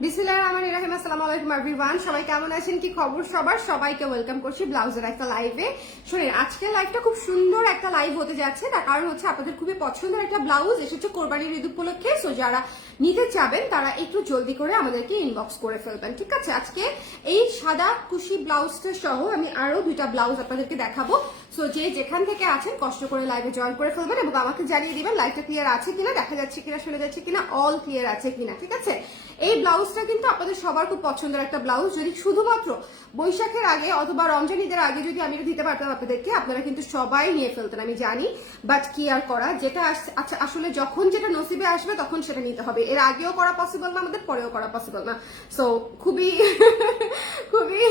বিসমিল্লাহির সবাই কেমন আছেন? কি খবর সবার? সবাইকে ওয়েলকাম করছি ব্লাউজের একটা লাইভে লাইভটা খুব সুন্দর একটা লাইভ হতে যাচ্ছে। তার কারণ হচ্ছে আপনাদের খুবই পছন্দের একটা ব্লাউজ। উপলক্ষে। সো যারা নিতে চাবেন, তারা একটু জলদি করে আমাদেরকে ইনবক্স করে ফেলবেন। ঠিক আছে? আজকে এই সাদা কুশি ব্লাউজটা সহ আমি আরও দুইটা ব্লাউজ আপনাদেরকে দেখাবো। সো যে যেখান থেকে আছেন, কষ্ট করে লাইভে জয়েন করে ফেলবেন এবং আমাকে জানিয়ে দিবেন লাইভটা ক্লিয়ার আছে কিনা, দেখা যাচ্ছে কিনা, শুনে যাচ্ছে কিনা অল ক্লিয়ার আছে কিনা, ঠিক আছে? এই ব্লাউজটা কিন্তু আপনাদের সবার খুব পছন্দের একটা ব্লাউজ যদি শুধুমাত্র বৈশাখের আগে অথবা রমজান ঈদের আগে যদি আমি দিতে পারতাম আপনাদেরকে, আপনারা কিন্তু সবাই নিয়ে ফেলতেন, আমি জানি। বাট কি আর করা? যেটা আচ্ছা আসলে যখন যেটা নসিবে আসবে, তখন সেটা নিতে হবে। এর আগেও করা পসিবল না, আমাদের পরেও করা পসিবল না। সো খুবই খুবই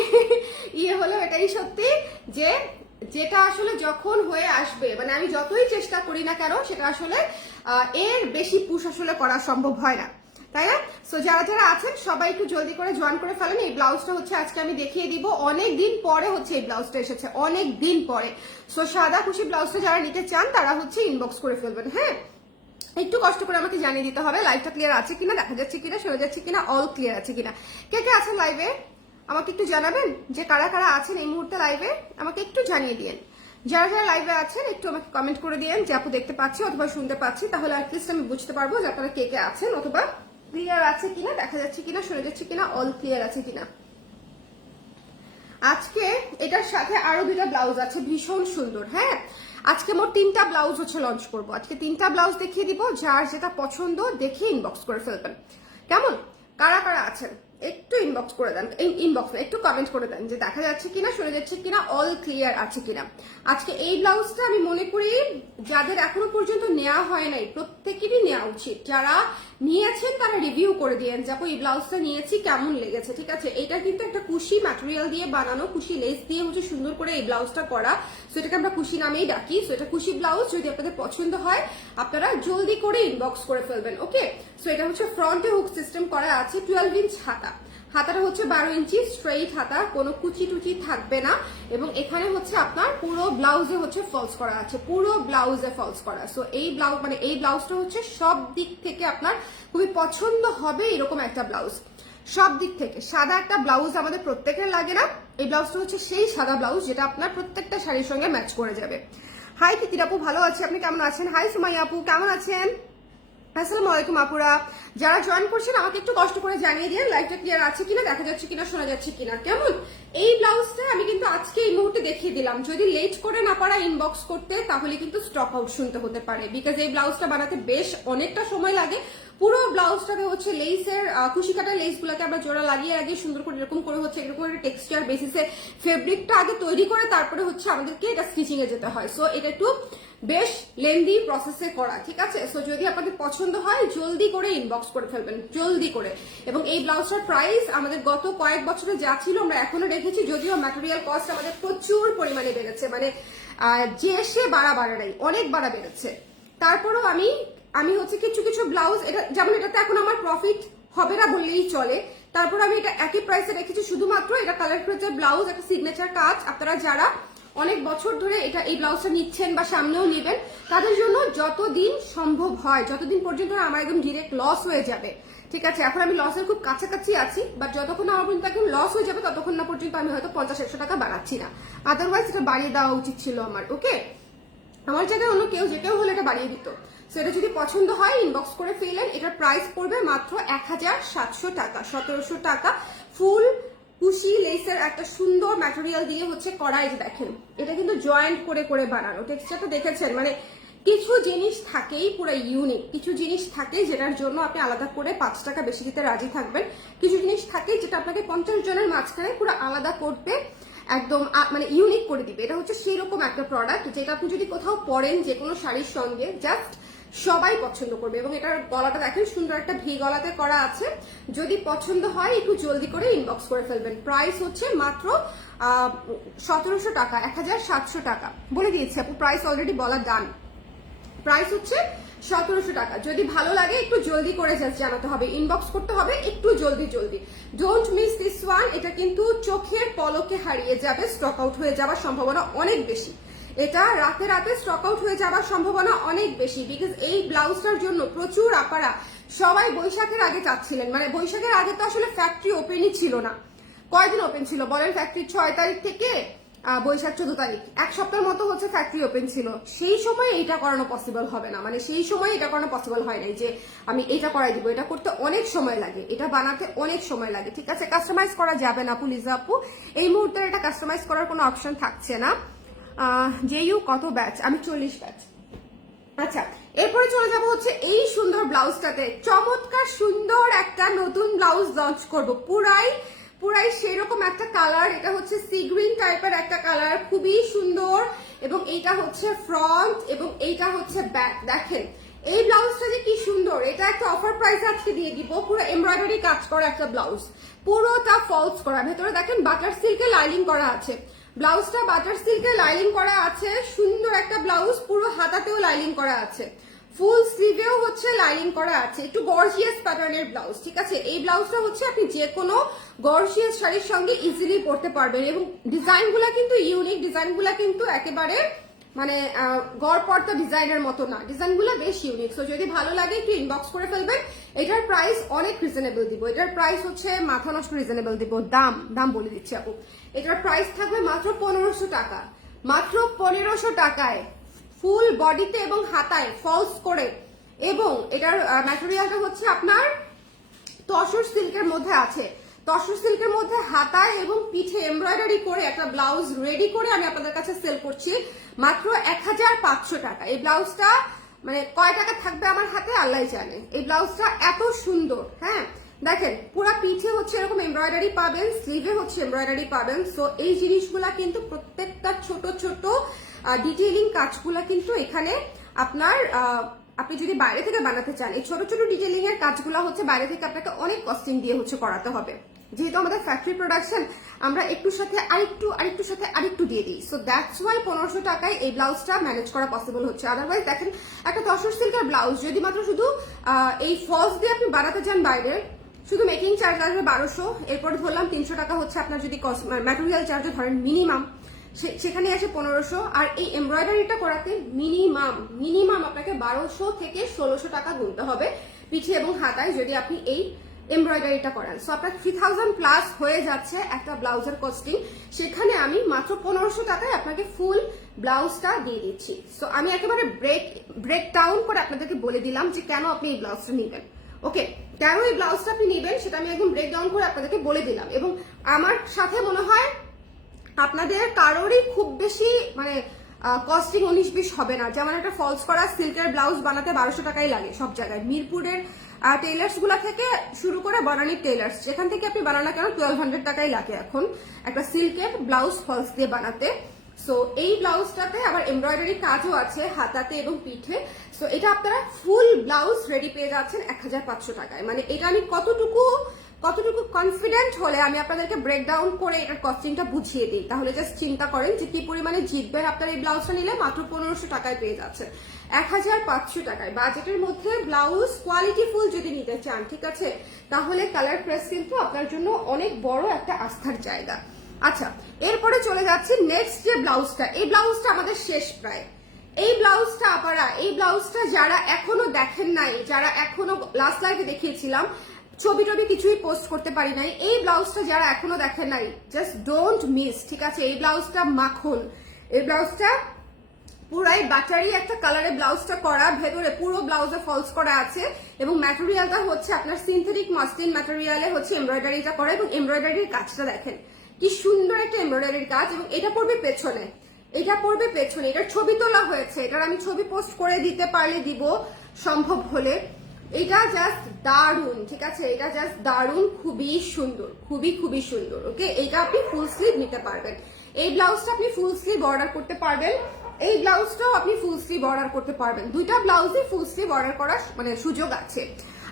ইয়ে হলো এটাই সত্যি যে যেটা আসলে যখন হয়ে আসবে মানে আমি যতই চেষ্টা করি না কেন, সেটা আসলে এর বেশি পুশ আসলে করা সম্ভব হয় না। তাই না? সো যারা যারা আছেন, সবাই একটু জলদি করে জয়েন করে ফেলেন। এই ব্লাউজটা হচ্ছে আজকে আমি দেখিয়ে দিব। অনেক দিন পরে হচ্ছে এই ব্লাউজটা এসেছে। অনেক দিন পরে। সো সাদা খুশি ব্লাউজটা যারা নিতে চান, তারা হচ্ছে ইনবক্স করে ফেলবেন। হ্যাঁ? একটু কষ্ট করে আমাকে জানিয়ে দিতে হবে লাইভটা ক্লিয়ার আছে কিনা, দেখা যাচ্ছে কিনা, শোনা যাচ্ছে কিনা অল ক্লিয়ার আছে কিনা। কে কে আছেন লাইভে আমাকে একটু জানাবেন যে কারা কারা আছেন এই মুহূর্তে লাইভে আমাকে একটু জানিয়ে দিন যারা যারা লাইভে আছেন, একটু আমাকে কমেন্ট করে দিন যে আপু দেখতে পাচ্ছি অথবা শুনতে পাচ্ছি, তাহলে অ্যাটলিস্ট আমি বুঝতে পারব যে আপনারা কে কে আছেন অথবা ক্লিয়ার আছে কিনা, দেখা যাচ্ছে কিনা, শোনা যাচ্ছে কিনা অল ক্লিয়ার আছে কিনা। আজকে এটার সাথে আরও দুটা ব্লাউজ আছে, ভীষণ সুন্দর হ্যাঁ? আজকে মোট তিনটা ব্লাউজ হচ্ছে লঞ্চ করব। আজকে তিনটা ব্লাউজ দেখিয়ে দিব, যার যেটা পছন্দ, দেখে ইনবক্স করে ফেলবেন। কেমন? কারা কারা আছেন? ইনবক্স করে দেন ইনবক্স একটু কমেন্ট করে দেন যে দেখা যাচ্ছে কিনা, শুনে যাচ্ছে কিনা অল ক্লিয়ার আছে কিনা। আজকে এই ব্লাউজটা আমি মনে করি যাদের এখনও পর্যন্ত নেওয়া হয় নাই, প্রত্যেকেরই নেওয়া উচিত। যারা নিয়েছেন তারা রিভিউ করে দিয়েন যাব, এই ব্লাউজটা নিয়েছি, কেমন লেগেছে, ঠিক আছে? এটা কিন্তু একটা কুশি ম্যাটেরিয়াল দিয়ে বানানো, কুশি লেস দিয়ে হচ্ছে সুন্দর করে এই ব্লাউজটা করা। সো এটাকে আমরা কুশি নামেই ডাকি। সো এটা কুশি ব্লাউজ যদি আপনাদের পছন্দ হয়, আপনারা জলদি করে ইনবক্স করে ফেলবেন ওকে সো এটা হচ্ছে ফ্রন্টে হুক সিস্টেম করা আছে টুয়েলভ ইঞ্চ হাতা। হাতাটা হচ্ছে বারো ইঞ্চি স্ট্রেইট হাতা, কোনো কুচি টুচি থাকবে না। এবং এখানে হচ্ছে আপনার পুরো ব্লাউজে হচ্ছে ফলস করা আছে, পুরো ব্লাউজে ফলস করা। সো এই ব্লাউজ মানে এই ব্লাউজটা হচ্ছে সব দিক থেকে আপনার খুবই পছন্দ হবে এরকম একটা ব্লাউজ সব দিক থেকে। সাদা একটা ব্লাউজ আমাদের প্রত্যেকের লাগে না। এই ব্লাউজটা হচ্ছে সেই সাদা ব্লাউজ যেটা আপনার প্রত্যেকটা শাড়ির সঙ্গে ম্যাচ করে যাবে। হাই তিতির আপু, ভালো আছে। আপনি কেমন আছেন? হাই সুমাই আপু, কেমন আছেন? আসসালামু আলাইকুম আপুরা। যারা জয়েন করছেন, আমাকে একটু কষ্ট করে জানিয়ে দিন লাইভটা ক্লিয়ার আছে কিনা, দেখা যাচ্ছে কিনা, শোনা যাচ্ছে কিনা। কেমন? এই ব্লাউজটা আমি কিন্তু আজকে এই মুহূর্তে দেখিয়ে দিলাম। যদি লেট করে না পারা ইনবক্স করতে, তাহলে কিন্তু স্টক আউট শুনতে হতে পারে। বিকজ এই ব্লাউজটা বানাতে বেশ অনেকটা সময় লাগে। পুরো ব্লাউজটাকে হচ্ছে লেসের কুশি কাটা লেস গুলাকে আমরা জোড়া লাগিয়ে আগে সুন্দর করে এরকম করে হচ্ছে, এরকম একটা টেক্সচার বেসিসে ফেব্রিকটা আগে তৈরি করে তারপরে হচ্ছে আমাদেরকে এটা স্টিচিং এ যেতে হয়। সো এটা একটু বেশ লেন্দি প্রসেসে করা, ঠিক আছে? সো যদি আপনাদের পছন্দ হয়, জলদি করে ইনবক্স করে ফেলবেন, জলদি করে। এবং এই ব্লাউজটার প্রাইস আমাদের গত কয়েক বছরে যা ছিল, আমরা এখনও রেখেছি যদিও ম্যাটেরিয়াল কস্ট আমাদের প্রচুর পরিমাণে বেড়েছে। মানে যে সে বাড়া বাড়া নেই অনেক বাড়া বেড়েছে। তারপরও আমি আমি হচ্ছে কিছু কিছু ব্লাউজ, এটা, যেমন এটাতে এখন আমার প্রফিট হবে না বললেই চলে। তারপর আমি এটা একই প্রাইসে রেখেছি, শুধুমাত্র এটা কালার প্রিন্টের ব্লাউজ একটা সিগনেচার কাজ আপনারা যারা অনেক বছর ধরে এটা এই ব্লাউজটা নিচ্ছেন বা সামনেও নেবেন, তাদের জন্য যতদিন সম্ভব হয়, যতদিন পর্যন্ত আমার একদম ডিরেক্ট লস হয়ে যাবে, ঠিক আছে? এখন আমি লসের খুব কাছাকাছি আছি বাট যতক্ষণ আমার পর্যন্ত একদম লস হয়ে যাবে, ততক্ষণ না পর্যন্ত আমি হয়তো পঞ্চাশ, একশো টাকা বাড়াচ্ছি না। আদারওয়াইজ এটা বাড়িয়ে দেওয়া উচিত ছিল আমার ওকে আমার জায়গায় অন্য কেউ, যে কেউ হলে এটা বাড়িয়ে দিত। So এটা যদি পছন্দ হয় ইনবক্স করে ফেলেন, এটার প্রাইস পড়বে মাত্র এক হাজার সাতশো টাকা, সতেরোশো টাকা ফুল কুশি লেসের একটা সুন্দর ম্যাটেরিয়াল দিয়ে হচ্ছে যে দেখেন, এটা কিন্তু জয়েন্ট করে করে বানানো। টেক্সচারটা দেখেছেন? মানে কিছু জিনিস থাকেই পুরো ইউনিক কিছু জিনিস থাকে যেটার জন্য আপনি আলাদা করে পাঁচ টাকা বেশি দিতে রাজি থাকবেন। কিছু জিনিস থাকে যেটা আপনাকে পঞ্চাশ জনের মাঝখানে পুরো আলাদা করতে একদম মানে ইউনিক করে দিবে। এটা হচ্ছে সেই রকম একটা প্রোডাক্ট যেটা আপনি যদি কোথাও পরেন যে কোনো শাড়ির সঙ্গে জাস্ট সবাই পছন্দ করবে এবং এটার গলাটা দেখেন, সুন্দর একটা ভি গলাতে করা আছে। যদি পছন্দ হয়, একটু জলদি করে ইনবক্স করে ফেলবেন। প্রাইস হচ্ছে মাত্র সতেরোশো টাকা এক হাজার সাতশো টাকা। বলে দিয়েছি আপু প্রাইস অলরেডি বলা ডান প্রাইস হচ্ছে সতেরোশো টাকা। যদি ভালো লাগে, একটু জলদি করে জানাতে হবে। ইনবক্স করতে হবে, একটু জলদি জলদি। ডোন্ট মিস দিস ওয়ান এটা কিন্তু চোখের পলকে হারিয়ে যাবে স্টক আউট হয়ে যাওয়ার সম্ভাবনা অনেক বেশি। এটা রাতে রাতে স্টক আউট হয়ে যাওয়ার সম্ভাবনা অনেক বেশি বিকজ এই ব্লাউজটার জন্য প্রচুর আপারা সবাই বৈশাখের আগে চাচ্ছিলেন। মানে বৈশাখের আগে তো আসলে ফ্যাক্টরি ওপেনই ছিল না। কয়দিন ওপেন ছিল বলেন? ফ্যাক্টরি ছয় তারিখ থেকে বৈশাখ চোদ্দ তারিখ। এক সপ্তাহের মতো হচ্ছে ফ্যাক্টরি ওপেন ছিল। সেই সময় এইটা করানো পসিবল হবে না। মানে সেই সময় এটা করানো পসিবল হয় নাই যে আমি এটা করাই দিব। এটা করতে অনেক সময় লাগে। এটা বানাতে অনেক সময় লাগে। ঠিক আছে? কাস্টমাইজ করা যাবে না পুলিশ আপু। এই মুহূর্তে এটা কাস্টমাইজ করার কোনো অপশন থাকছে না। যে ইউ কত ব্যাচ আমি চল্লিশ ব্যাচ আচ্ছা এরপরে চলে যাব হচ্ছে এই সুন্দর ব্লাউজটাতে। চমৎকার সুন্দর একটা নতুন ব্লাউজ লঞ্চ করব। পুরাই পুরাই সেরকম একটা কালার এটা হচ্ছে সি গ্রিন টাইপের একটা কালার খুবই সুন্দর। এবং এইটা হচ্ছে ফ্রন্ট এবং এইটা হচ্ছে ব্যাক দেখেন, এই ব্লাউজটা যে কি সুন্দর, এটা একটা অফার প্রাইস আজকে দিয়ে দিব। পুরো এমব্রয়ডারি কাজ করা একটা ব্লাউজ। পুরোটা ফলস করা। ভেতরে দেখেন বাটার সিল্কে লাইনিং করা আছে। ব্লাউজটা বাটার সিল্কে লাইনিং করা আছে সুন্দর একটা ব্লাউজ পুরো হাতাতেও লাইনিং করা আছে। ফুল স্লিভেও হচ্ছে লাইনিং করা আছে একটু গর্জিয়াস প্যাটার্নের ব্লাউজ ঠিক আছে? এই ব্লাউজটা হচ্ছে আপনি যে কোনো গর্জিয়াস শাড়ির সঙ্গে ইজিলি পরতে পারবেন এবং ডিজাইনগুলো কিন্তু ইউনিক ডিজাইনগুলো কিন্তু একেবারে মানে আহ, গড়পড়তা ডিজাইনের মতো না। ডিজাইনগুলো বেশ ইউনিক সো যদি ভালো লাগে একটু ইনবক্স করে ফেলবেন। এটার প্রাইস অনেক রিজনেবল দিব। এটার প্রাইস হচ্ছে মাথা নষ্ট রিজনেবল দিব। দাম দাম বলে দিচ্ছি আপু। এটার প্রাইস থাকবে মাত্র পনেরোশো টাকা। মাত্র পনেরোশো টাকায় ফুল বডিতে এবং হাতায় ফলস করে। এবং এটার ম্যাটেরিয়ালটা হচ্ছে আপনার তসর সিল্কের মধ্যে আছে। তসর সিল্কের মধ্যে হাতায় এবং পিঠে এমব্রয়ডারি করে একটা ব্লাউজ রেডি করে আমি আপনাদের কাছে সেল করছি। মাত্র এক হাজার পাঁচশো টাকা। এই ব্লাউজটা মানে কয় টাকা থাকবে আমার হাতে? আল্লাহ জানে। এই ব্লাউজটা এত সুন্দর হ্যাঁ? দেখেন, পুরো পিঠে হচ্ছে এরকম এমব্রয়ডারি পাবেন স্লিভে হচ্ছে এমব্রয়ডারি পাবেন। সো এই জিনিসগুলা কিন্তু প্রত্যেকটা ছোট ছোট ডিটেইলিং কাজগুলা কিন্তু এখানে আপনার আপনি যদি বাইরে থেকে বানাতে চান, এই ছোট ছোট ডিটেইলিং এর কাজগুলো হচ্ছে বাইরে থেকে আপনাকে অনেক কস্টিং দিয়ে হচ্ছে করাতে হবে। যেহেতু আমাদের ফ্যাক্টরি প্রোডাকশন আমরা একটু সাথে আরেকটু আরেকটুর সাথে আরেকটু দিয়ে দিই। সো দ্যাটস ওয়াই পনেরোশো টাকায় এই ব্লাউজটা ম্যানেজ করা পসিবল হচ্ছে। আদারওয়াইজ দেখেন, একটা তসর সিল্কের ব্লাউজ, যদি মাত্র শুধু এই ফলস দিয়ে আপনি বানাতে চান বাইরে শুধু মেকিং চার্জ আসবে বারোশো, এরপরে ধরলাম তিনশো টাকা হচ্ছে আপনার যদি ম্যাটেরিয়াল চার্জে ধরেন মিনিমাম সেখানে আসে পনেরোশো। আর এই এমব্রয়ডারিটা করাতে মিনিমাম মিনিমাম আপনাকে বারোশো থেকে ষোলোশো টাকা গুনতে হবে পিঠে এবং হাতায় যদি আপনি এই এমব্রয়ডারিটা করান। সো আপনার থ্রি থাউজেন্ড প্লাস হয়ে যাচ্ছে একটা ব্লাউজের কস্টিং সেখানে আমি মাত্র পনেরোশো টাকায় আপনাকে ফুল ব্লাউজটা দিয়ে দিচ্ছি। সো আমি একেবারে ব্রেক ব্রেক ডাউন করে আপনাদেরকে বলে দিলাম যে কেন আপনি এই ব্লাউজটা নেবেন। ওকে, কেন এই ব্লাউজটা আপনি নেবেন সেটা আমি একদম ব্রেক ডাউন করে আপনাদেরকে বলে দিলাম। এবং আমার সাথে মনে হয় আপনাদের কারোরই খুব বেশি মানে কস্টিং উনিশ বিশ হবে না। যেমন একটা ফলস করা সিল্কের ব্লাউজ বানাতে বারোশো টাকাই লাগে সব জায়গায়। মিরপুরের টেইলার্সগুলা থেকে শুরু করে বনানির টেইলার্স যেখান থেকে আপনি বানানা কেন টুয়েলভ হান্ড্রেড টাকাই লাগে এখন। একটা সিল্কের ব্লাউজ ফলস দিয়ে বানাতে। সো এই ব্লাউজটাতে আবার এমব্রয়ডারি কাজও আছে হাতাতে এবং পিঠে। সো এটা আপনারা ফুল ব্লাউজ রেডি পেয়ে যাচ্ছেন এক হাজার পাঁচশো টাকায়। মানে এটা আমি কতটুকু কতটুকু কনফিডেন্ট হলে আমি আপনাদেরকে ব্রেকডাউন করে এটার কস্টিংটা বুঝিয়ে দিই। তাহলে জাস্ট চিন্তা করেন যে কি পরিমাণে জিতবেন আপনার এই ব্লাউজটা নিলে মাত্র পনেরোশো টাকায় পেয়ে যাচ্ছেন। এক হাজার পাঁচশো টাকায়। বাজেটের মধ্যে ব্লাউজ কোয়ালিটি ফুল যদি নিতে চান, ঠিক আছে? তাহলে কালার প্রেস কিন্তু আপনার জন্য অনেক বড় একটা আস্থার জায়গা। আচ্ছা এরপরে চলে যাচ্ছে নেক্সট যে ব্লাউজটা এই ব্লাউজটা আমাদের শেষ প্রায়। এই ব্লাউজটা আপারা, এই ব্লাউজটা যারা এখনও দেখেন নাই, যারা এখনও লাস্ট লাইভে দেখিয়েছিলাম, ছবি টবি কিছুই পোস্ট করতে পারি নাই, এই ব্লাউজটা যারা এখনও দেখেন নাই জাস্ট ডোন্ট মিস ঠিক আছে? এই ব্লাউজটা মাখন। এই ব্লাউজটা পুরাই বাটারি একটা কালারে ব্লাউজটা করা, ভেতরে পুরো ব্লাউজে ফলস করা আছে, এবং ম্যাটেরিয়ালটা হচ্ছে আপনার সিনথেটিক মাস্টিন ম্যাটেরিয়ালে হচ্ছে এমব্রয়ডারিটা করা, এবং এমব্রয়ডারির কাজটা দেখেন। কি সুন্দর একটা এমব্রয়ডারির কাজ এবং এটা পড়বে পেছনে। এটা পড়বে পেছনে। এটার ছবি তোলা হয়েছে। এটার আমি ছবি পোস্ট করে দিতে পারলে দিব, সম্ভব হলে। এটা জাস্ট দারুণ ঠিক আছে? এটা জাস্ট দারুণ খুবই সুন্দর, খুবই খুবই সুন্দর ওকে এটা আপনি ফুল স্লিভ নিতে পারবেন। এই ব্লাউজটা আপনি ফুল স্লিভ অর্ডার করতে পারবেন। এই ব্লাউজটাও আপনি ফুল স্লিভ অর্ডার করতে পারবেন। দুইটা ব্লাউজই ফুল স্লিভ অর্ডার করার মানে সুযোগ আছে।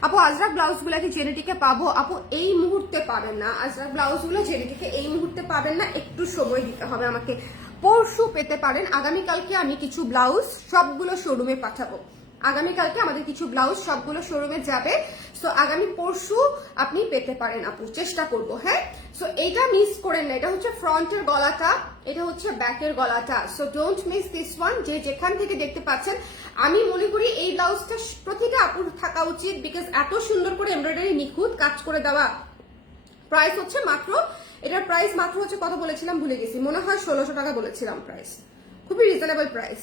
আপু আজরাক ব্লাউজগুলো কি জেনেটিকে পাবো? আপু, এই মুহূর্তে পাবেন না। আজরাক ব্লাউজগুলো জেনেটিকে এই মুহূর্তে পাবেন না। একটু সময় দিতে হবে আমাকে। পরশু পেতে পারেন। আগামীকালকে আমি কিছু ব্লাউজ সবগুলো শোরুমে পাঠাবো। আগামীকালকে আমাদের কিছু ব্লাউজ সবগুলো শোরুমে যাবে। সো আগামী পরশু আপনি পেতে পারেন আপু। চেষ্টা করব হ্যাঁ? সো এটা মিস করেন না। এটা হচ্ছে ফ্রন্টের গলাটা। এটা হচ্ছে ব্যাকের গলাটা। So don't miss this one যে যেখান থেকে দেখতে পাচ্ছেন আমি মনে করি এই ব্লাউজটা প্রতিটা আপুর থাকা উচিত বিকজ এত সুন্দর করে এমব্রয়ডারি নিখুঁত কাজ করে দেওয়া। প্রাইস হচ্ছে মাত্র, এটার প্রাইস মাত্র হচ্ছে কত বলেছিলাম ভুলে গেছি। মনে হয় ষোলোশো টাকা বলেছিলাম প্রাইস খুবই রিজনেবল প্রাইস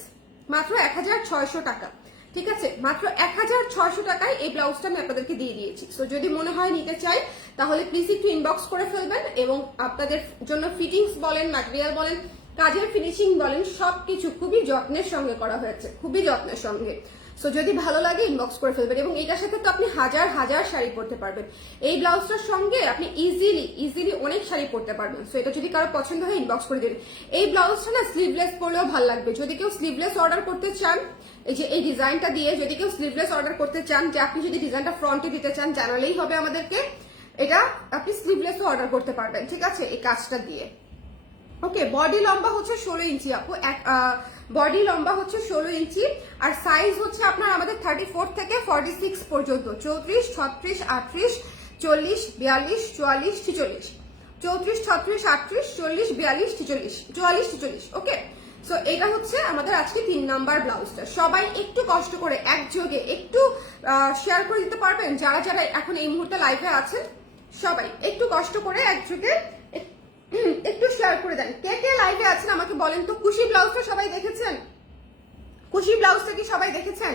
মাত্র এক হাজার ছয়শো টাকা। ঠিক আছে? মাত্র এক হাজার ছয়শো টাকায় এই ব্লাউজটা আমি আপনাদেরকে দিয়ে দিয়েছি। সো যদি মনে হয় নিতে চাই, তাহলে প্লিজ একটু ইনবক্স করে ফেলবেন এবং আপনাদের জন্য ফিটিংস বলেন ম্যাটেরিয়াল বলেন কাজের ফিনিশিং বলেন, সবকিছু খুবই যত্নের সঙ্গে করা হয়েছে, খুবই যত্নের সঙ্গে। সো যদি ভালো লাগে ইনবক্স করে ফেলবেন এবং এটার সাথে তো আপনি হাজার হাজার শাড়ি পরতে পারবেন। এই ব্লাউজটার সঙ্গে আপনি ইজিলি ইজিলি অনেক শাড়ি পরতে পারবেন। সো এটা যদি কারও পছন্দ হয় ইনবক্স করে দেবেন। এই ব্লাউজটা না স্লিভলেস পরলেও ভালো লাগবে। যদি কেউ স্লিভলেস অর্ডার করতে চান, এই যে এই ডিজাইনটা দিয়ে যদি কেউ স্লিভলেস অর্ডার করতে চান, যে আপনি যদি ডিজাইনটা ফ্রন্টে দিতে চান, জানালেই হবে আমাদেরকে। এটা আপনি স্লিভলেসও অর্ডার করতে পারবেন। ঠিক আছে? এই কাজটা দিয়ে। ওকে বডি লম্বা হচ্ছে ষোলো ইঞ্চি আপু। বডি লম্বা হচ্ছে ষোলো ইঞ্চি, আর সাইজ হচ্ছে আপনার আমাদের থার্টি ফোর থেকে ফর্টি সিক্স পর্যন্ত। চৌত্রিশ, ছত্রিশ, আটত্রিশ, চল্লিশ, বিয়াল্লিশ, চুয়াল্লিশ, ছিচল্লিশ। চৌত্রিশ, ছত্রিশ, আটত্রিশ, চল্লিশ, বিয়াল্লিশ, ছিচল্লিশ, চুয়াল্লিশ, ছিচল্লিশ ওকে সো এটা হচ্ছে আমাদের আজকে তিন নাম্বার ব্লাউজটা। সবাই একটু কষ্ট করে একযোগে একটু শেয়ার করে দিতে পারবেন, যারা যারা এখন এই মুহূর্তে লাইভে আছেন, সবাই একটু কষ্ট করে একযোগে এক- একটু শেয়ার করে দেন। কে কে লাইভে আছেন আমাকে বলেন তো? খুশি ব্লাউজটা সবাই দেখেছেন? খুশি ব্লাউজটা কি সবাই দেখেছেন?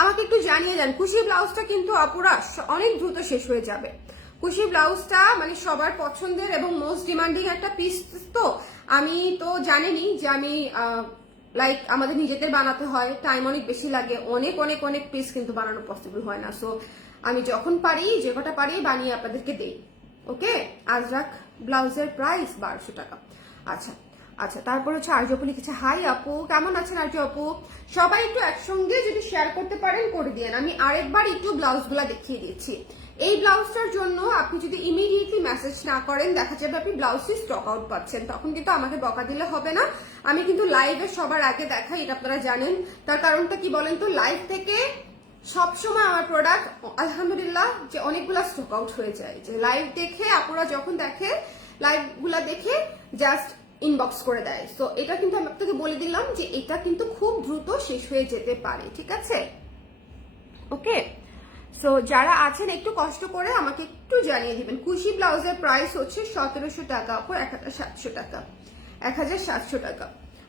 আমাকে একটু জানিয়ে দেন খুশি ব্লাউজটা কিন্তু অপুরা অনেক দ্রুত শেষ হয়ে যাবে। খুশি ব্লাউজটা মানে সবার পছন্দের এবং মোস্ট ডিমান্ডিং একটা পিস তো। আমি তো জানেনই যে আমি লাইক আমাদের নিজেদের বানাতে হয় টাইম অনেক বেশি লাগে। অনেক অনেক অনেক পিস কিন্তু বানানো পসিবল হয় না। সো আমি যখন পারি, যে কটা পারি, বানিয়ে আপনাদেরকে দেই। ওকে? আজরাক ব্লাউজের প্রাইস বারোশো টাকা। আচ্ছা আচ্ছা তারপর হচ্ছে আর্য লিখেছে, হাই আপু, কেমন আছেন আর্য আপু? সবাই একটু একসঙ্গে যদি শেয়ার করতে পারেন, করে দিন আমি আরেকবার একটু ব্লাউজগুলো দেখিয়ে দিচ্ছি এই ব্লাউজটার জন্য আপনি যদি ইমিডিয়েটলি মেসেজ না করেন, দেখা যাবে আপনি ব্লাউজটি স্টক আউট পাচ্ছেন। তখন কিন্তু আমাকে বকা দিলে হবে না। আমি কিন্তু লাইভে সবার আগে দেখাই, এটা আপনারা জানেন। তার কারণটা কি বলেন তো? লাইভ থেকে সবসময় আমার প্রোডাক্ট আলহামদুলিল্লাহ, যে অনেকগুলা স্টক আউট হয়ে যায়। যে লাইভ দেখে আপনারা যখন দেখে লাইভগুলা দেখে জাস্ট ইনবক্স করে দেয়। তো এটা কিন্তু আমি আপনাকে বলে দিলাম যে এটা কিন্তু খুব দ্রুত শেষ হয়ে যেতে পারে, ঠিক আছে? ওকে সো যারা আছেন, একটু কষ্ট করে আমাকে একটু জানিয়ে দিবেন। খুশি ব্লাউজের প্রাইস হচ্ছে সতেরোশো টাকা, অপর এক হাজার সাতশো টাকা। এক হাজার সাতশো টাকা।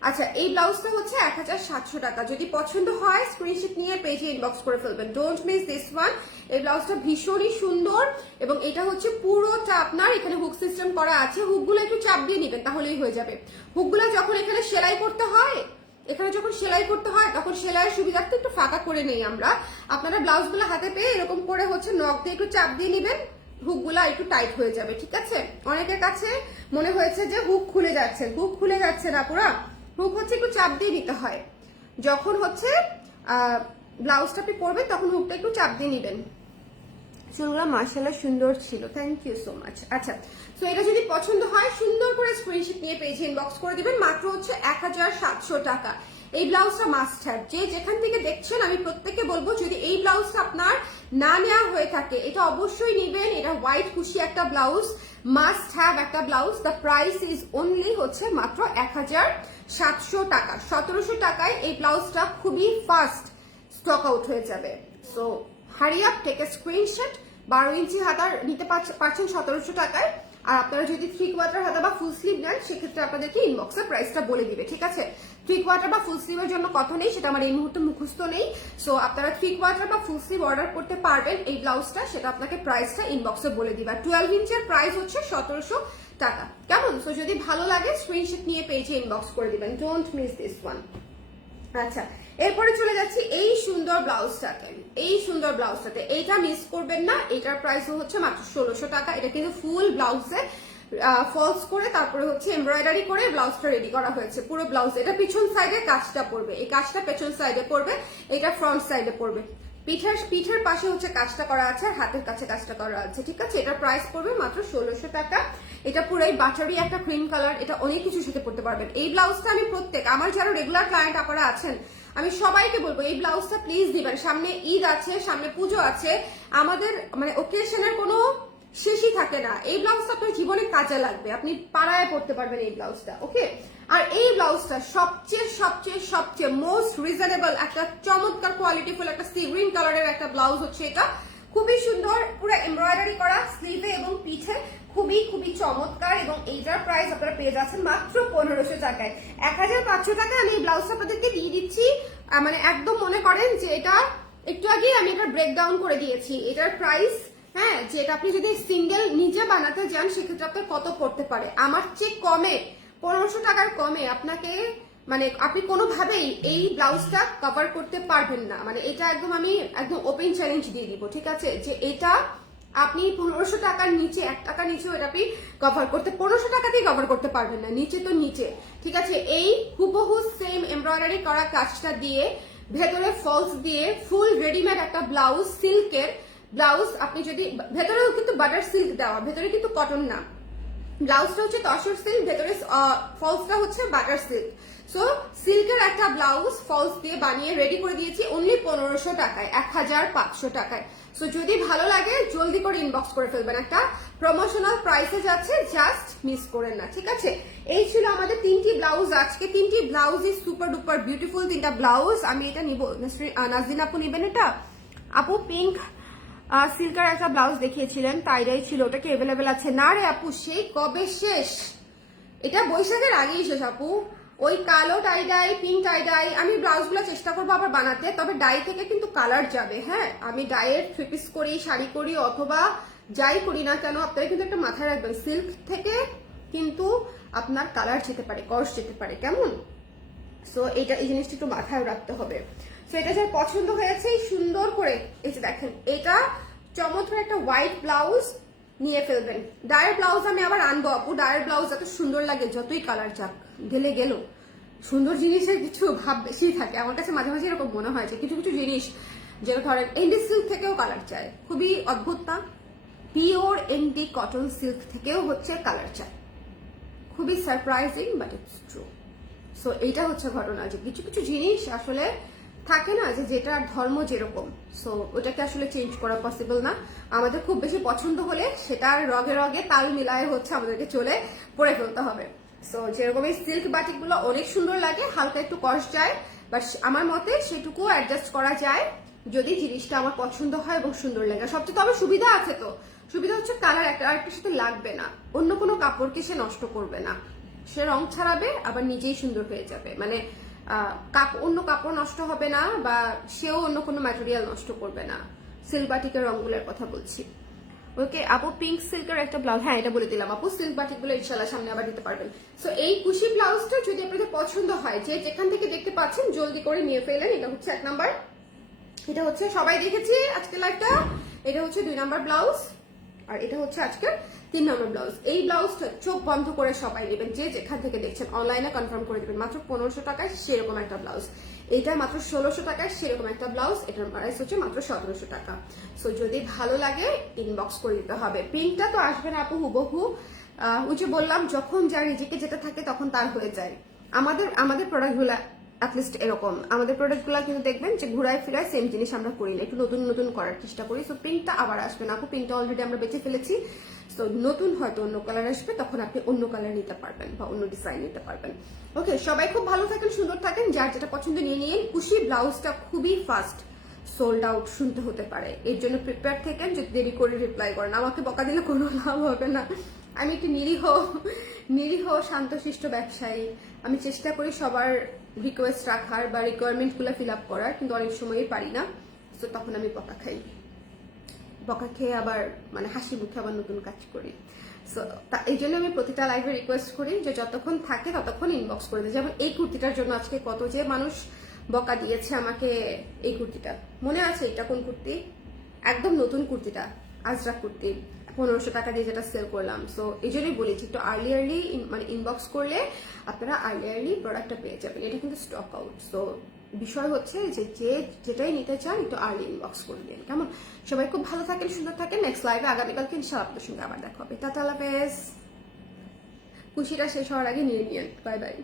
আচ্ছা এই ব্লাউজটা হচ্ছে এক হাজার সাতশো টাকা। যদি পছন্দ হয় স্ক্রিনশট নিয়ে পেজে ইনবক্স করে ফেলবেন। ডোন্ট মিস দিস ওয়ান এই ব্লাউজটা ভীষণই সুন্দর এবং এটা হচ্ছে পুরোটা আপনার এখানে হুক সিস্টেম করা আছে। হুকগুলো একটু চাপ দিয়ে নেবেন, তাহলেই হয়ে যাবে। হুকগুলো যখন এখানে সেলাই করতে হয়, এখানে যখন সেলাই করতে হয়, তখন সেলাইয়ের সুবিধার্থে একটু ফাঁকা করে নেই আমরা। আপনারা ব্লাউজগুলো হাতে পেয়ে এরকম করে হচ্ছে নখ দিয়ে একটু চাপ দিয়ে নেবেন হুকগুলা একটু টাইট হয়ে যাবে, ঠিক আছে? অনেকের কাছে মনে হয়েছে যে হুক খুলে যাচ্ছে। হুক খুলে যাচ্ছে না পুরা। হুক হচ্ছে একটু চাপ দিয়ে নিতে হয়। যখন হচ্ছে ব্লাউজটা আপনি পরবেন, তখন হুকটা একটু চাপ দিয়ে নেবেন। চুলগুলো মার্শাল্লাহ সুন্দর ছিল। থ্যাংক ইউ সো মাচ আচ্ছা তো এটা যদি পছন্দ হয়, সুন্দর করে স্ক্রিনশট নিয়ে পেজে ইনবক্স করে দিবেন, মাত্র হচ্ছে এক হাজার সাতশো টাকা। এই ব্লাউজটা মাস্ট হ্যাভ যে যেখান থেকে দেখছেন, আমি প্রত্যেককে বলব, যদি এই ব্লাউজটা আপনার না নেওয়া হয়ে থাকে, এটা অবশ্যই নেবেন। এটা হোয়াইট খুশি একটা ব্লাউজ মাস্ট হ্যাভ একটা blouse the price is only হচ্ছে মাত্র এক হাজার সাতশো টাকা। সতেরোশো টাকায় এই ব্লাউজটা খুবই ফাস্ট স্টক আউট হয়ে যাবে। So hurry up take a screenshot বারো ইঞ্চি হাতার নিতে পারছ- পারছেন সতেরোশো টাকায়। আর আপনারা যদি থ্রি কোয়ার্টার হাতা বা ফুল স্লিভ নেন, সেক্ষেত্রে আপনাদেরকে ইনবক্সে প্রাইসটা বলে দিবে, ঠিক আছে? থ্রি কোয়ার্টার বা ফুল স্লিভের জন্য কত নেই সেটা আমার এই মুহূর্তে মুখস্থ নেই। সো আপনারা থ্রি কোয়ার্টার বা ফুল স্লিভ অর্ডার করতে পারবেন এই ব্লাউজটা, সেটা আপনাকে প্রাইসটা ইনবক্সে বলে দিবে। টুয়েলভ ইঞ্চের প্রাইস হচ্ছে সতেরোশো টাকা। কেমন? সো যদি ভালো লাগে স্ক্রিনশট নিয়ে পেজে ইনবক্স করে দিবেন। ডোন্ট মিস দিস ওয়ান আচ্ছা এরপরে চলে যাচ্ছি এই সুন্দর ব্লাউজটাতে এই সুন্দর ব্লাউজটাতে এইটা মিস করবেন না, এটার প্রাইস হচ্ছে মাত্র ষোলোশো টাকা। এটা কিন্তু ফুল ব্লাউজে ফলস করে, তারপরে হচ্ছে এমব্রয়ডারি করে ব্লাউজটা রেডি করা হয়েছে। পুরো ব্লাউজ এটা পিছন সাইডে কাজটা পড়বে। এই কাজটা পেছন সাইডে পড়বে, এটা ফ্রন্ট সাইডে পড়বে। পিঠের পিঠের পাশে হচ্ছে কাজটা করা আছে আর হাতের কাছে কাজটা করা আছে, ঠিক আছে? এটার প্রাইস পড়বে মাত্র ষোলোশো টাকা। এটা পুরাই বাটারি একটা ক্রিম কালার এটা অনেক কিছুর সাথে পড়তে পারবেন। এই ব্লাউজটা আমি প্রত্যেক, আমার যারা রেগুলার ক্লায়েন্ট আপনারা আছেন, আমি সবাইকে বলব, এই ব্লাউজটা প্লিজ দিবেন। সামনে ঈদ আছে, সামনে পুজো আছে, আমাদের মানে ওকেশনের কোনো শেষই থাকে না। এই ব্লাউজটা আপনার জীবনে কাজে লাগবে। আপনি পাড়ায় পড়তে পারবেন এই ব্লাউজটা ওকে আর এই ব্লাউজটা সবচেয়ে সবচেয়ে সবচেয়ে মোস্ট রিজনেবল একটা চমৎকার কোয়ালিটিফুল একটা সি গ্রিন কালারের একটা ব্লাউজ হচ্ছে এটা। খুবই সুন্দর, পুরো এমব্রয়ডারি করা স্লিভে এবং পিঠে খুবই খুবই চমৎকার এবং এইটার প্রাইস আপনারা পেয়ে যাচ্ছেন মাত্র পনেরোশো টাকায়। এক হাজার পাঁচশো টাকায় আমি এই ব্লাউজটা আপনাদেরকে দিয়ে দিচ্ছি। মানে একদম মনে করেন যে এটা, একটু আগে আমি এটা ব্রেকডাউন করে দিয়েছি। এটার প্রাইস হ্যাঁ যেটা আপনি যদি সিঙ্গেল নিজে বানাতে যান, সেক্ষেত্রে আপনার কত পড়তে পারে? আমার চেয়ে কমে, পনেরোশো টাকার কমে আপনাকে মানে আপনি কোনোভাবেই এই ব্লাউজটা কভার করতে পারবেন না। মানে এটা একদম আমি একদম ওপেন চ্যালেঞ্জ দিয়ে দিব, ঠিক আছে? যে এটা আপনি পনেরোশো টাকার নিচে, এক টাকার নিচেও এটা আপনি কভার করতে, পনেরোশো টাকাতেই কভার করতে পারবেন না, নিচে তো নিচে, ঠিক আছে? এই হুবহু সেম এমব্রয়ডারি করা কাজটা দিয়ে ভেতরে ফলস দিয়ে ফুল রেডিমেড একটা ব্লাউজ সিল্কের ব্লাউজ আপনি যদি, ভেতরেও কিন্তু বাটার সিল্ক দেওয়া, ভেতরে কিন্তু কটন না। ব্লাউজটা হচ্ছে তসর সিল্ক ভেতরে ফলসটা হচ্ছে বাটার সিল্ক সো সিল্কের একটা ব্লাউজ ফলস দিয়ে বানিয়ে রেডি করে দিয়েছি অনলি পনেরোশো টাকায় এক হাজার পাঁচশো টাকায়। সো যদি ভালো লাগে, জলদি করে ইনবক্স করে ফেলবেন। একটা প্রমোশনাল প্রাইসে যাচ্ছে জাস্ট মিস করেন না, ঠিক আছে? এই ছিল আমাদের তিনটি ব্লাউজ, আজকে তিনটি blouse is super duper beautiful তিনটা ব্লাউজ। আমি এটা নিব নাজরিন আপু নিবেন এটা? আপু পিঙ্ক সিল্কার একটা ব্লাউজ দেখিয়েছিলেন, তাইরাই ছিল ওটা কি অ্যাভেলেবেল আছে। না রে আপু, সেই কবে শেষ? এটা বৈশাখের আগেই শেষ আপু। ওই কালো tie dye pink tie dye আমি ব্লাউজগুলো চেষ্টা করব আবার বানাতে, তবে ডাই থেকে কিন্তু কালার যাবে হ্যাঁ? আমি ডাইয়ের থ্রি পিস করি, শাড়ি করি, অথবা যাই করি না কেন আপনারা কিন্তু একটা মাথায় রাখবেন সিল্ক থেকে কিন্তু আপনার কালার যেতে পারে কস যেতে পারে, কেমন? সো এটা এই জিনিসটা একটু মাথায় রাখতে হবে। সো এটা যার পছন্দ হয়েছে সুন্দর করে, এই যে দেখেন, এটা চমৎকার একটা হোয়াইট ব্লাউজ নিয়ে ফেলবেন। ডায়ের ব্লাউজ আমি আবার আনব আপু। ডায়ের ব্লাউজ এত সুন্দর লাগে, যতই কালার যাক, গেলে গেল। সুন্দর জিনিসের কিছু ভাব বেশি থাকে। আমার কাছে মাঝে মাঝে এরকম মনে হয় যে কিছু কিছু জিনিস যেটা ধরেন এন্ডি সিল্ক থেকেও কালার চায় খুবই অদ্ভুত না? পিওর এন্ডি কটন সিল্ক থেকেও হচ্ছে কালার চায় খুবই surprising but it's true so এইটা হচ্ছে ঘটনা যে কিছু কিছু জিনিস আসলে থাকে না যে যেটা ধর্ম যেরকম। সো ওটাকে আসলে চেঞ্জ করা পসিবল না। আমাদের খুব বেশি পছন্দ হলে সেটার রগে রগে তাল মিলায় হচ্ছে আমাদেরকে চলে পরে ফেলতে হবে। সো যেরকম এই সিল্ক বাটিকগুলো অনেক সুন্দর লাগে, হালকা একটু কষ্ট যায় বাট আমার মতে সেটুকু অ্যাডজাস্ট করা যায় যদি জিনিসটা আমার পছন্দ হয় এবং সুন্দর লাগে। সবচেয়ে তবে সুবিধা আছে তো। সুবিধা হচ্ছে কালার একটা আরেকটার সাথে লাগবে না। অন্য কোনো কাপড়কে সে নষ্ট করবে না। সে রং ছাড়াবে, আবার নিজেই সুন্দর হয়ে যাবে। মানে অন্য কাপড় নষ্ট হবে না বা সেও অন্য কোনো ম্যাটেরিয়াল নষ্ট করবে না। সিল্ক বাটিকের রঙগুলোর কথা বলছি। ওকে আপু পিঙ্ক সিল্কের একটা ব্লাউজ হ্যাঁ এটা বলে দিলাম আপু সিল্ক বাটিকগুলো ইনশাল্লাহ সামনে আবার দিতে পারবেন। সো এই কুশি ব্লাউজটা যদি আপনাদের পছন্দ হয়, যে যেখান থেকে দেখতে পাচ্ছেন, জলদি করে নিয়ে ফেলেন, এটা হচ্ছে এক নাম্বার। এটা হচ্ছে, সবাই দেখেছি আজকে লাইভটা এটা হচ্ছে দুই নাম্বার ব্লাউজ আর এটা হচ্ছে আজকে তিন নম্বর ব্লাউজ। এই ব্লাউজটা চোখ বন্ধ করে সবাই নেবেন। যে যেখান থেকে দেখছেন অনলাইনে কনফার্ম করে দেবেন। মাত্র পনেরোশো টাকায় সেরকম একটা ব্লাউজ। এইটা মাত্র ষোলোশো টাকায় সেরকম একটা ব্লাউজ। এটার প্রাইস হচ্ছে মাত্র সতেরোশো টাকা। সো যদি ভালো লাগে ইনবক্স করে দিতে হবে। প্রিন্টটা তো আসবে না, আপু, হুবহু। ওই যে বললাম, যখন যার নিজেকে যেটা থাকে তখন তার হয়ে যায়। আমাদের আমাদের প্রোডাক্টগুলো অ্যাটলিস্ট এরকম। আমাদের প্রোডাক্টগুলো কিন্তু দেখবেন যে ঘুরায় ফিরায় সেম জিনিস আমরা করি না। একটু নতুন নতুন করার চেষ্টা করি। সো প্রিন্টটা আবার আসবে না। আপু প্রিন্টটা অলরেডি আমরা বেঁচে ফেলেছি। সো নতুন হয়তো অন্য কালার আসবে, তখন আপনি অন্য কালার নিতে পারবেন বা অন্য ডিজাইন নিতে পারবেন। ওকে সবাই খুব ভালো থাকেন, সুন্দর থাকেন। যার যেটা পছন্দ নিয়ে নিয়ে খুশি ব্লাউজটা খুবই ফাস্ট সোল্ড আউট শুনতে হতে পারে। এর জন্য প্রিপেয়ার থাকেন যদি দেরি করে রিপ্লাই করেন। আমাকে বকা দিলে কোনো লাভ হবে না। আমি একটি নিরীহ নিরীহ, শান্তশিষ্ট ব্যবসায়ী। আমি চেষ্টা করি সবার রিকোয়েস্ট রাখার বা রিকোয়ারমেন্টগুলো ফিল আপ করার, কিন্তু অনেক সময়ই পারি না। তো তখন আমি বকা খাই। বকা খেয়ে আবার মানে হাসি মুখে আবার নতুন কাজ করি। সো এই জন্য আমি প্রতিটা লাইভে রিকোয়েস্ট করি যে যতক্ষণ থাকে ততক্ষণ ইনবক্স করে দিই যেমন এই কুর্তিটার জন্য আজকে কত যে মানুষ বকা দিয়েছে আমাকে এই কুর্তিটা। মনে আছে এটা কোন কুর্তি? একদম নতুন কুর্তিটা, আজরা কুর্তি। পনেরোশো টাকা দিয়ে যেটা সেল করলাম। সো এই জন্যই বলি যে একটু আর্লি আর্লি মানে ইনবক্স করলে আপনারা আর্লি আর্লি প্রোডাক্টটা পেয়ে যাবেন। এটা কিন্তু স্টক আউট সো বিষয় হচ্ছে যে যে যেটাই নিতে চান, একটু আর্লি ইনবক্স করে দিন কেমন? সবাই খুব ভালো থাকেন, সুন্দর থাকেন। নেক্সট লাইভে আগামীকালকে ইনশাআল্লাহ আপনাদের সঙ্গে আবার দেখা হবে। টাটা লাভেস খুশিটা শেষ হওয়ার আগে নিয়ে নিন বাই বাই